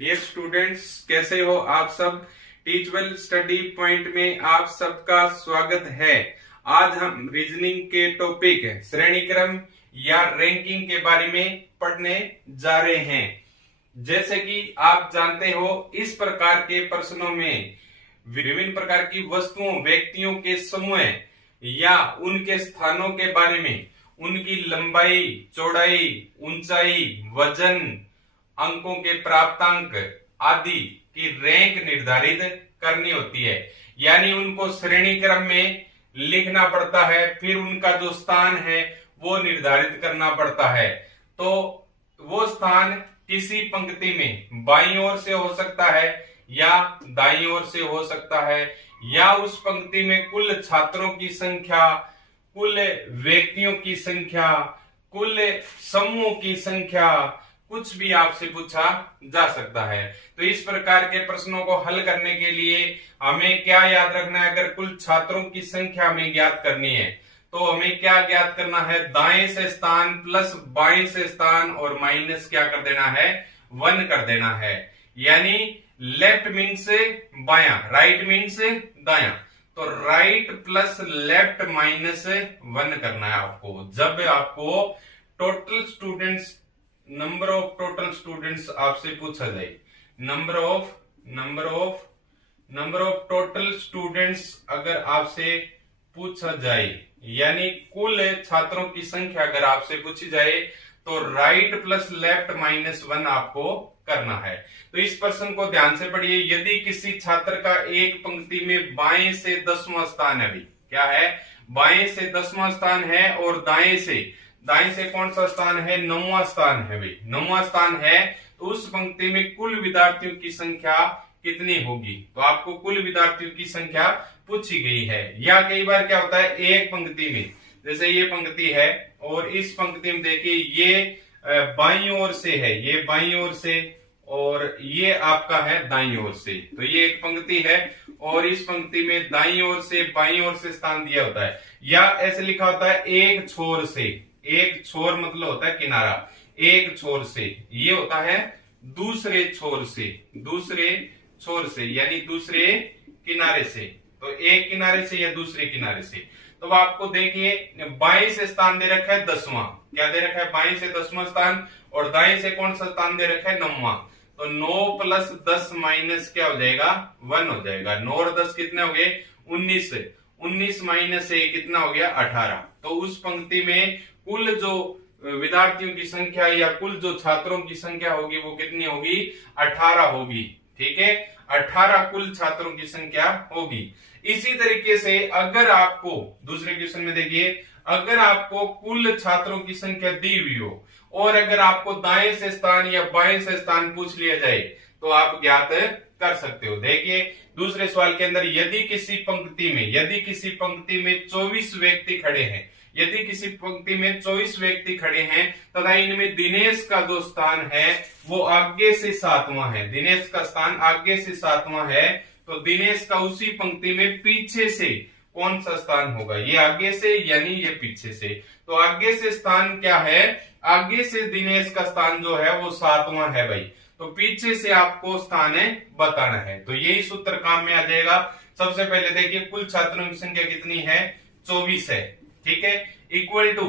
Dear students, कैसे हो आप सब। टीचवेल स्टडी पॉइंट में आप सबका स्वागत है। आज हम रीजनिंग के टॉपिक श्रेणी क्रम या रैंकिंग के बारे में पढ़ने जा रहे हैं। जैसे कि आप जानते हो, इस प्रकार के प्रश्नों में विभिन्न प्रकार की वस्तुओं, व्यक्तियों के समूह या उनके स्थानों के बारे में, उनकी लंबाई, चौड़ाई, ऊंचाई, वजन, अंकों के प्राप्तांक आदि की रैंक निर्धारित करनी होती है। यानी उनको श्रेणी क्रम में लिखना पड़ता है, फिर उनका जो स्थान है वो निर्धारित करना पड़ता है। तो वो स्थान किसी पंक्ति में बाईं ओर से हो सकता है या दाईं ओर से हो सकता है, या उस पंक्ति में कुल छात्रों की संख्या, कुल व्यक्तियों की संख्या, कुल समूहों की संख्या, कुछ भी आपसे पूछा जा सकता है। तो इस प्रकार के प्रश्नों को हल करने के लिए हमें क्या याद रखना है? अगर कुल छात्रों की संख्या हमें ज्ञात करनी है तो हमें क्या ज्ञात करना है? दाएं से स्थान प्लस बाएं से स्थान और माइनस क्या कर देना है? 1 कर देना है। यानी लेफ्ट मीन्स बायां, राइट मीन्स दायां। तो राइट प्लस लेफ्ट माइनस 1 करना है आपको। जब आपको total students, number of total students आपसे पूछा जाए, नंबर ऑफ टोटल स्टूडेंट्स अगर आपसे पूछा जाए, यानी कुल छात्रों की संख्या अगर आपसे पूछी जाए, तो राइट प्लस लेफ्ट माइनस 1 आपको करना है। तो इस प्रश्न को ध्यान से पढ़िए। यदि किसी छात्र का एक पंक्ति में बाएं से 10वां स्थान है, अभी क्या है? बाएं से 10वां स्थान है, और दाएं से कौन सा स्थान है? 9वां स्थान है भाई, 9वां स्थान है। तो उस पंक्ति में कुल विद्यार्थियों की संख्या कितनी होगी? तो आपको कुल विद्यार्थियों की संख्या पूछी गई है। या कई बार क्या होता है, एक पंक्ति में, जैसे ये पंक्ति है और इस पंक्ति में देखिए ये बाईं ओर से है, ये बाईं ओर से, और ये आपका है दाईं ओर से। तो ये एक पंक्ति है और इस पंक्ति में दाईं ओर से बाईं ओर से स्थान दिया होता है। या ऐसे लिखा होता है एक छोर से, एक छोर मतलब होता है किनारा, एक छोर से, ये होता है दूसरे छोर से, यानी दूसरे किनारे से। तो एक किनारे से या दूसरे किनारे से। तो आपको देखिए बाएं से स्थान दे रखा है 10वां, क्या दे रखा है? बाएं से 10वां स्थान, और दाएं से कौन सा स्थान दे रखा है? 9वां। तो 9 प्लस 10 माइनस क्या हो जाएगा? 1 हो जाएगा। 9 और 10 कितने हो गए? 19। 19 माइनस 1 कितना हो गया? 18। तो उस पंक्ति में कुल जो विद्यार्थियों की संख्या या कुल जो छात्रों की संख्या होगी वो कितनी होगी? 18 होगी। ठीक है, 18 कुल छात्रों की संख्या होगी। इसी तरीके से अगर आपको दूसरे क्वेश्चन में देखिए, अगर आपको कुल छात्रों की संख्या दी हुई हो और अगर आपको दाएं से स्थान या बाएं से स्थान पूछ लिया जाए तो आप ज्ञात कर सकते हो। देखिए दूसरे सवाल के अंदर, यदि किसी पंक्ति में 24 व्यक्ति खड़े हैं, यदि किसी पंक्ति में 24 व्यक्ति खड़े हैं तथा इनमें दिनेश का जो स्थान है वो आगे से 7वां है, दिनेश का स्थान आगे से 7वां है, तो दिनेश का उसी पंक्ति में पीछे से कौन सा स्थान होगा? ये आगे से यानी ये पीछे से। तो आगे से स्थान क्या है? आगे से दिनेश का स्थान जो है वो 7वां है भाई। तो पीछे से आपको स्थान बताना है। तो यही सूत्र काम में आ जाएगा। सबसे पहले देखिए कुल छात्रों की संख्या कितनी है? 24 है। ठीक है, इक्वल टू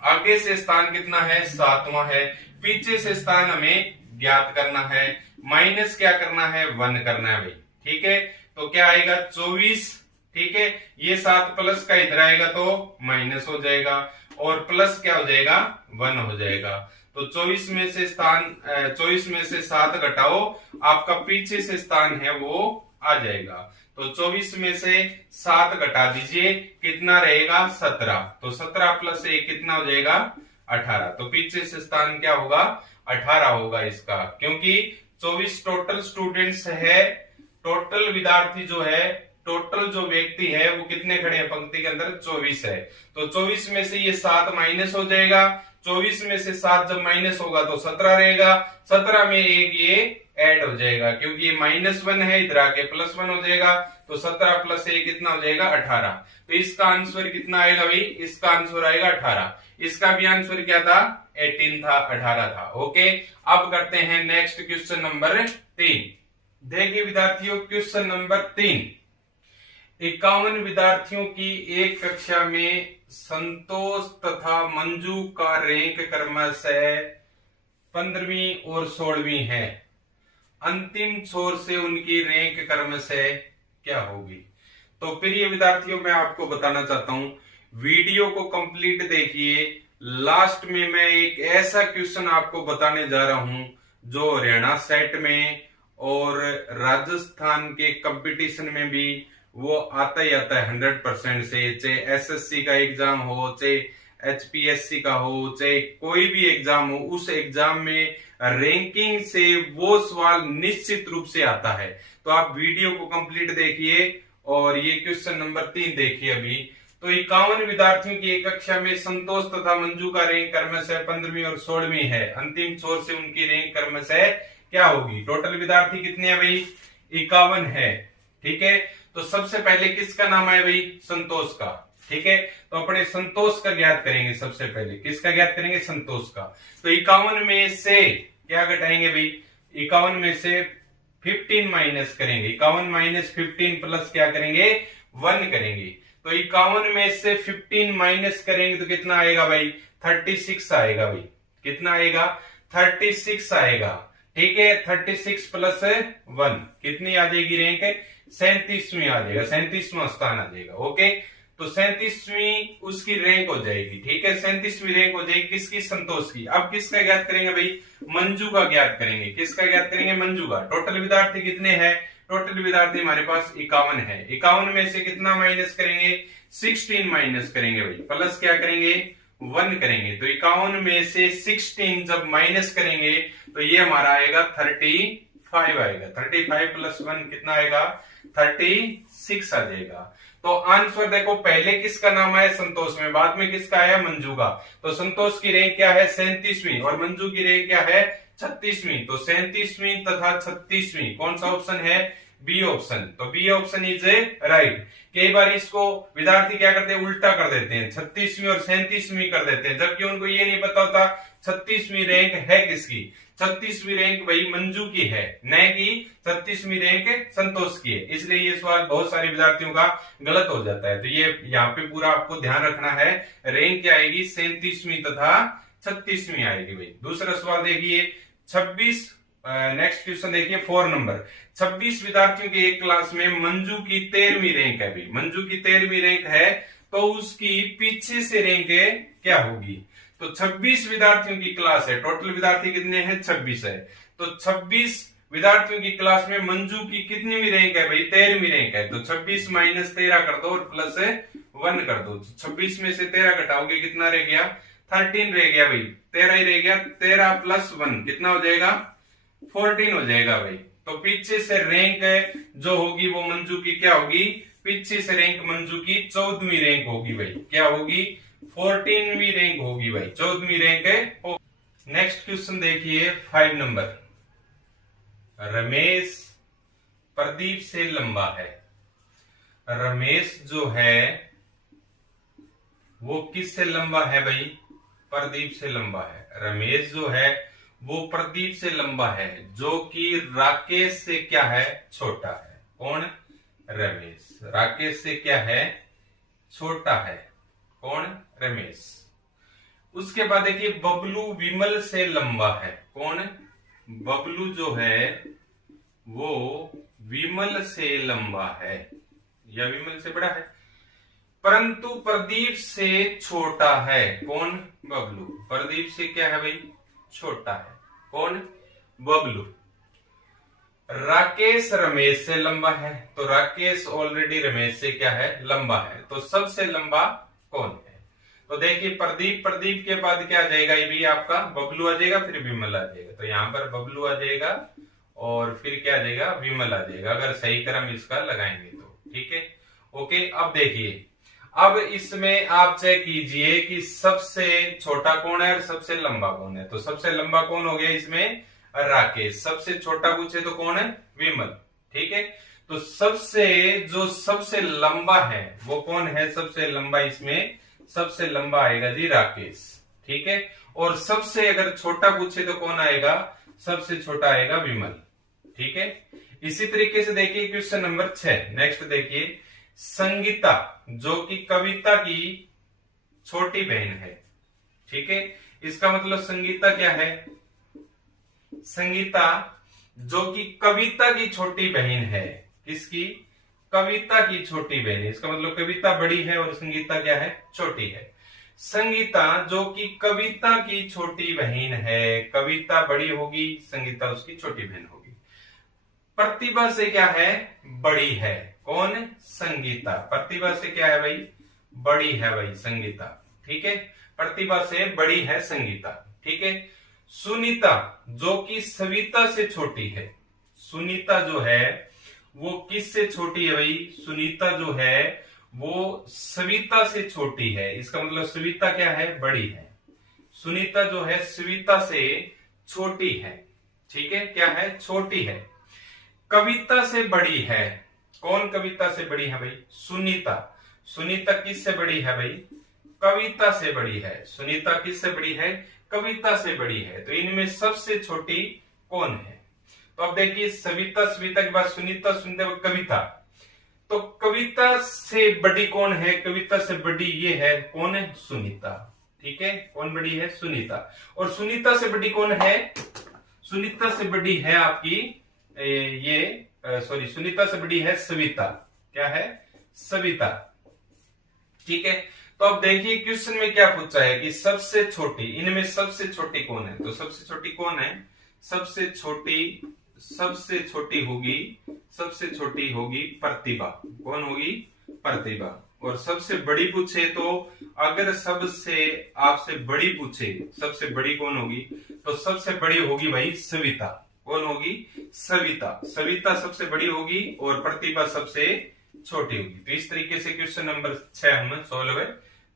आगे से स्थान कितना है? 7वां है। पीछे से स्थान हमें ज्ञात करना है, माइनस क्या करना है? 1 करना है भाई। ठीक है, तो क्या आएगा? 24। ठीक है, ये 7 प्लस का इधर आएगा तो माइनस हो जाएगा, और प्लस क्या हो जाएगा? 1 हो जाएगा। तो 24 में से 7 घटाओ, आपका पीछे से स्थान है वो आ जाएगा। तो 24 में से 7 घटा दीजिए, कितना रहेगा? 17। तो 17 प्लस 1 कितना हो जाएगा? 18। तो पीछे से स्थान क्या होगा? 18 होगा इसका, क्योंकि 24 टोटल स्टूडेंट्स है। टोटल विद्यार्थी जो है, टोटल जो व्यक्ति है वो कितने खड़े हैं पंक्ति के अंदर? 24 है। तो 24 में से ये 7 माइनस हो जाएगा, 24 में से 7 जब माइनस होगा तो 17 रहेगा, 17 में एक ये ऐड हो जाएगा, क्योंकि ये -1 है, इधर आके +1 हो जाएगा। तो 17 प्लस 1 कितना हो जाएगा? 18। तो इसका आंसर कितना आएगा भाई? इसका आंसर आएगा 18। इसका भी आंसर क्या था? 18 था, 18 था। ओके, अब करते हैं नेक्स्ट क्वेश्चन नंबर 3। देखिए विद्यार्थियों, क्वेश्चन नंबर 3, 51 विद्यार्थियों की एक कक्षा में संतोष तथा मंजू का रैंक क्रमशः 15वीं और 16वीं है। अंतिम छोर से उनकी रैंक क्रमशः क्या होगी? तो फिर ये विद्यार्थियों मैं आपको बताना चाहता हूं, वीडियो को कंप्लीट देखिए। लास्ट में मैं एक ऐसा क्वेश्चन आपको बताने जा रहा हूं जो हरियाणा सेट में और राजस्थान के कंपटीशन में भी वो आता ही आता है 100% से। चाहे एसएससी का एग्जाम हो, चाहे एचपीएससी का हो, चाहे कोई भी एग्जाम हो, उस एग्जाम में रैंकिंग से वो सवाल निश्चित रूप से आता है। तो आप वीडियो को कंप्लीट देखिए और ये क्वेश्चन नंबर 3 देखिए अभी। तो 51 विद्यार्थियों की एक कक्षा में संतोष तथा मंजू का रैंक क्रमशः 15वीं और 16वीं है। अंतिम छोर से उनकी रैंक क्रमशः क्या होगी? टोटल विद्यार्थी कितने हैं भाई? 51 है। ठीक है, तो सबसे पहले किसका नाम है भाई? संतोष का। ठीक है, तो अपने संतोष का ज्ञात करेंगे। सबसे पहले किसका ज्ञात करेंगे? संतोष का। तो 51 में से क्या घटाएंगे भाई? 51 में से 15 माइनस करेंगे। 51 माइनस 15 प्लस क्या करेंगे? 1 करेंगे। तो 51 में से 15 माइनस करेंगे तो कितना आएगा भाई? 36 आएगा भाई। कितना आएगा? 36 आएगा। ठीक है, 36 प्लस 1 कितनी आ जाएगी रैंक? 37वीं आ जाएगा, 37वां स्थान आ जाएगा। ओके, तो 37वीं उसकी रैंक हो जाएगी। ठीक है, 37वीं रैंक हो जाएगी किसकी? संतोष की। अब किसका ज्ञात करेंगे भाई? मंजू का ज्ञात करेंगे। किसका ज्ञात करेंगे? मंजू का। टोटल विद्यार्थी कितने हैं? टोटल विद्यार्थी हमारे पास 51 है। 51 में से कितना माइनस करेंगे? 16 माइनस करेंगे भाई। प्लस क्या करेंगे? 1 करेंगे। तो 51 में से 16 जब माइनस करेंगे तो ये हमारा आएगा 35 आएगा। 35 प्लस 1 कितना आएगा? 36 आ जाएगा। तो आंसर देखो, पहले किसका नाम आया? संतोष में, बाद में किसका आया? मंजू का। तो संतोष की रैंक क्या है? 37वीं और मंजू की रैंक क्या है? 36वीं। तो 37वीं तथा 36वीं कौन सा ऑप्शन है? B option. तो बी ऑप्शन इज राइट। कई बार इसको विद्यार्थी क्या करते हैं? उल्टा कर देते हैं, 36वीं और 37वीं कर देते हैं, जबकि उनको ये नहीं पता होता 36वीं रैंक है किसकी। 36वीं रैंक भाई मंजू की है, न कि 36वीं रैंक संतोष की है। इसलिए ये सवाल बहुत सारे विद्यार्थियों का गलत हो जाता है। तो ये यहाँ पे पूरा आपको ध्यान रखना है। रैंक क्या आएगी? 37वीं तथा 36वीं आएगी भाई। दूसरा सवाल देखिए 26, नेक्स्ट क्वेश्चन देखिए 4 नंबर। 26 विद्यार्थियों की एक क्लास में मंजू की 13वीं रैंक है भाई। मंजू की 13वीं रैंक है तो उसकी पीछे से रैंक क्या होगी? तो 26 विद्यार्थियों की क्लास है। टोटल विद्यार्थी कितने हैं? 26 है। तो 26 विद्यार्थियों की क्लास में मंजू की कितनी रैंक है भाई? 13वीं रैंक है। तो 26 माइनस 13 कर दो और प्लस 1 कर दो। 26 में से 13 घटाओगे कितना रह गया? 13 रह गया भाई। 13 ही रह गया। 13 प्लस 1 कितना हो जाएगा? 14 हो जाएगा भाई। तो पीछे से रैंक जो होगी वो मंजू की क्या होगी? पीछे से रैंक मंजू की 14वीं रैंक होगी भाई। क्या होगी? 14वीं रैंक होगी भाई। 14वीं रैंक है। नेक्स्ट क्वेश्चन देखिए 5 नंबर। रमेश प्रदीप से लंबा है। रमेश जो है वो किससे लंबा है भाई? प्रदीप से लंबा है। रमेश जो है वो प्रदीप से लंबा है, जो कि राकेश से क्या है? छोटा है। कौन? रमेश। राकेश से क्या है? छोटा है। कौन? रमेश। उसके बाद देखिए बबलू विमल से लंबा है। कौन? बबलू जो है वो विमल से लंबा है या विमल से बड़ा है, परंतु प्रदीप से छोटा है। कौन? बबलू। प्रदीप से क्या है भाई? छोटा है। कौन? बबलू। राकेश रमेश से लंबा है, तो राकेश ऑलरेडी रमेश से क्या है? लंबा है। तो सबसे लंबा कौन है? तो देखिए प्रदीप, प्रदीप के बाद क्या आ जाएगा? ये भी आपका बबलू आ जाएगा, फिर विमल आ जाएगा। तो यहाँ पर बबलू आ जाएगा और फिर क्या आ जाएगा? विमल आ जाएगा, अगर सही क्रम इसका लगाएंगे तो। ठीक है, ओके। अब देखिए, अब इसमें आप चेक कीजिए कि सबसे छोटा कौन है और सबसे लंबा कौन है। तो सबसे लंबा कौन हो गया इसमें? राकेश। सबसे छोटा पूछे तो कौन है? विमल। ठीक है, तो सबसे लंबा है वो कौन है? सबसे लंबा इसमें सबसे लंबा आएगा जी राकेश। ठीक है, और सबसे अगर छोटा पूछे तो कौन आएगा, सबसे छोटा आएगा विमल। ठीक है, इसी तरीके से देखिए क्वेश्चन नंबर 6। नेक्स्ट देखिए, संगीता जो कि कविता की छोटी बहन है। ठीक है, इसका मतलब संगीता क्या है, संगीता जो कि कविता की छोटी बहन है। किसकी, कविता की छोटी बहन। इसका मतलब कविता बड़ी है और संगीता क्या है, छोटी है। संगीता जो कि कविता की छोटी बहन है, कविता बड़ी होगी, संगीता उसकी छोटी बहन होगी। प्रतिभा से क्या है, बड़ी है। कौन, संगीता। प्रतिभा से क्या है भाई, बड़ी है भाई संगीता। ठीक है, प्रतिभा से बड़ी है संगीता। ठीक है, सुनीता जो कि सविता से छोटी है। सुनीता जो है वो किससे छोटी है भाई, सुनीता जो है वो सविता से छोटी है। इसका मतलब सविता क्या है, बड़ी है। सुनीता जो है सविता से छोटी है। ठीक है, क्या है, छोटी है। कविता से बड़ी है। कौन कविता से बड़ी है भाई, सुनीता। सुनीता किससे बड़ी है भाई, कविता से बड़ी है। सुनीता किससे बड़ी है, कविता से बड़ी है। तो इनमें सबसे छोटी कौन है, तो अब देखिए सविता, सविता के बाद सुनीता, सुनीता कविता। तो कविता से बड़ी कौन है, कविता से बड़ी ये है, कौन है, सुनीता। ठीक है, कौन बड़ी है, सुनीता। और सुनीता से बड़ी कौन है, सुनीता से बड़ी है आपकी सुनीता से बड़ी है सविता। क्या है, सविता। ठीक है, तो अब देखिए क्वेश्चन में क्या पूछा है कि सबसे छोटी, इनमें सबसे छोटी कौन है। तो सबसे छोटी कौन है, सबसे छोटी होगी प्रतिभा। कौन होगी, प्रतिभा। और सबसे बड़ी पूछे तो अगर सबसे आपसे बड़ी पूछे, सबसे बड़ी कौन होगी, तो सबसे बड़ी होगी भाई सविता। कौन होगी, सविता। सविता सबसे बड़ी होगी और प्रतिभा सबसे छोटी होगी। तो इस तरीके से क्वेश्चन नंबर 6 हम सॉल्व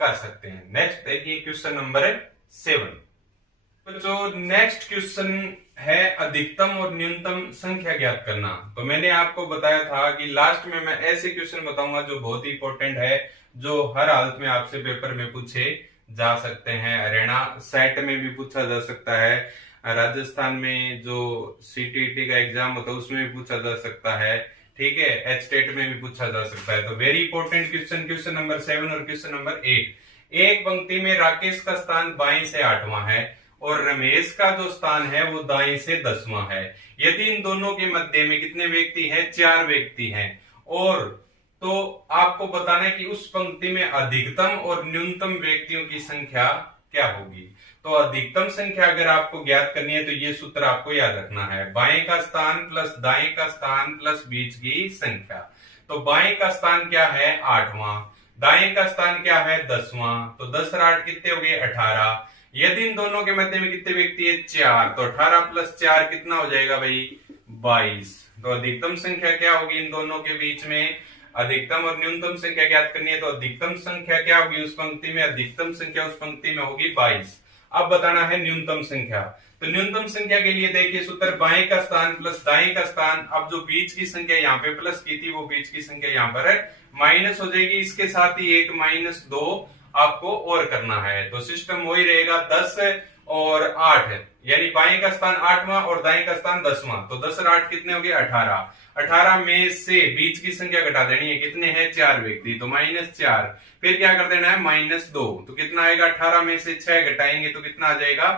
कर सकते हैं। नेक्स्ट देखिए क्वेश्चन नंबर 7। तो जो नेक्स्ट क्वेश्चन है अधिकतम और न्यूनतम संख्या ज्ञात करना। तो मैंने आपको बताया था कि लास्ट में मैं ऐसे क्वेश्चन बताऊंगा जो बहुत ही इंपॉर्टेंट है, जो हर हालत में आपसे पेपर में पूछे जा सकते हैं। हरियाणा सेट में भी पूछा जा सकता है, राजस्थान में जो सीटीईटी का एग्जाम होता है उसमें भी पूछा जा सकता है। ठीक है, एच स्टेट में भी पूछा जा सकता है। तो very important question, question number 7 और क्वेश्चन नंबर 8। एक पंक्ति में राकेश का स्थान बाएं से 8वां है और रमेश का जो स्थान है वो दाएं से 10वां है। यदि इन दोनों के मध्य में कितने व्यक्ति हैं, 4 व्यक्ति हैं। और तो आपको बताना है कि उस पंक्ति में अधिकतम और न्यूनतम व्यक्तियों की संख्या क्या होगी। तो अधिकतम संख्या अगर आपको ज्ञात करनी है तो ये सूत्र आपको याद रखना है, बाएं का स्थान प्लस दाएं का स्थान प्लस बीच की संख्या। तो बाएं का स्थान क्या है, 8वां। दाएं का स्थान क्या है, 10वां। तो 10 और 8 कितने हो गए, 18। यदि इन दोनों के मध्य में कितने व्यक्ति है, 4। तो 18 प्लस 4 कितना हो जाएगा भाई, 22। तो अधिकतम संख्या क्या होगी इन दोनों के बीच में, अधिकतम और न्यूनतम संख्या ज्ञात करनी है। तो अधिकतम संख्या क्या होगी उस पंक्ति में, अधिकतम संख्या उस पंक्ति में होगी 22। अब बताना है न्यूनतम संख्या। तो न्यूनतम संख्या के लिए देखिए सूत्र, बाएं का स्थान प्लस दाएं का स्थान। अब जो बीच की संख्या यहाँ पे प्लस की थी वो बीच की संख्या यहाँ पर माइनस हो जाएगी। इसके साथ ही एक -2 आपको और करना है। तो सिस्टम वही रहेगा 10 और 8, यानी बाएं का स्थान 8वां और दाएं का स्थान 10वां। तो 10 और 8 कितने हो गए, 18। 18 में से बीच की संख्या घटा देनी है, कितने हैं, 4 व्यक्ति। तो -4, फिर क्या कर देना है, -2। तो कितना आएगा, 18 में से 6 घटाएंगे तो कितना आ जाएगा,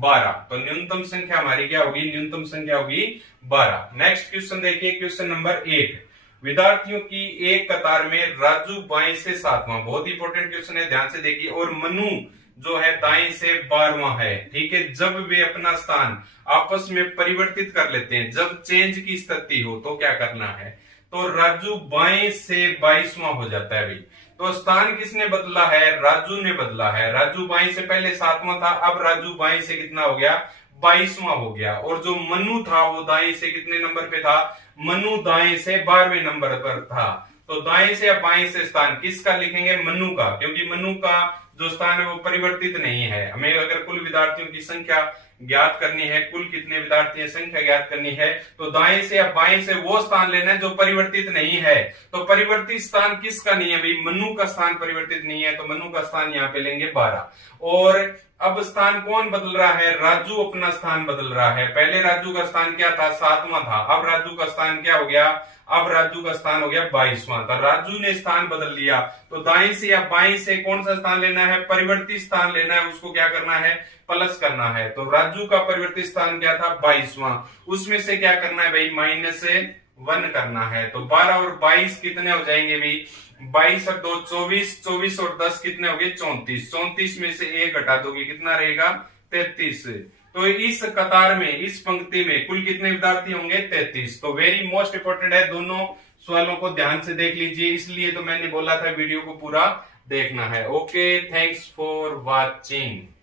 12। तो न्यूनतम संख्या हमारी क्या होगी, न्यूनतम संख्या होगी 12। नेक्स्ट क्वेश्चन देखिए, क्वेश्चन नंबर 8। विद्यार्थियों की एक कतार में राजू बाएं से 7वां, बहुत इंपॉर्टेंट क्वेश्चन है, ध्यान से देखिए। और मनु जो है दाएं से 12वां है। ठीक है, जब वे अपना स्थान आपस में परिवर्तित कर लेते हैं, जब चेंज की स्थिति हो तो क्या करना है। तो राजू बाएं से 22वां हो जाता है भाई। तो स्थान किसने बदला है, राजू ने बदला है। राजू बाएं से पहले 7वां था, अब राजू बाएं से कितना हो गया, 22वां हो गया। और जो मनु था वो दाएं से कितने नंबर पे था, मनु दाएं से 12वें नंबर पर था। तो दाएं से या बाएं से स्थान किसका लिखेंगे, मनु का, क्योंकि मनु का जो स्थान है वो परिवर्तित नहीं है। हमें अगर कुल विद्यार्थियों की संख्या ज्ञात करनी है, कुल कितने विद्यार्थी है संख्या ज्ञात करनी है, तो दाएं से या बाएं से वो स्थान लेना है जो परिवर्तित नहीं है। तो परिवर्तित स्थान किसका नहीं है भाई, मनु का स्थान परिवर्तित नहीं है, तो मनु का स्थान यहाँ पे लेंगे 12। और अब स्थान कौन बदल रहा है? राजू अपना स्थान बदल रहा है। पहले राजू का स्थान क्या था? 7वां था। अब राजू का स्थान क्या हो गया? अब राजू का स्थान हो गया 22वां। तो राजू ने स्थान बदल लिया, तो दाएं से या बाएं से कौन सा स्थान लेना है? परिवर्तित स्थान लेना है, उसको क्या करना है? प्लस करना है। तो राजू का परिवर्तित स्थान क्या था? 22वां। उसमें से क्या करना है भाई? -1 करना है। तो 12 और 22 कितने हो जाएंगे भाई? 22 और 2 24, 24 और 10 कितने हो गए? 34। 34 में से 1 घटा दोगे, कितना रहेगा? 33। तो इस कतार में, इस पंक्ति में कुल कितने विद्यार्थी होंगे? 33। तो वेरी मोस्ट इंपोर्टेंट है, दोनों सवालों को ध्यान से देख लीजिए, इसलिए तो मैंने बोला था वीडियो को पूरा देखना है। Okay, thanks for watching.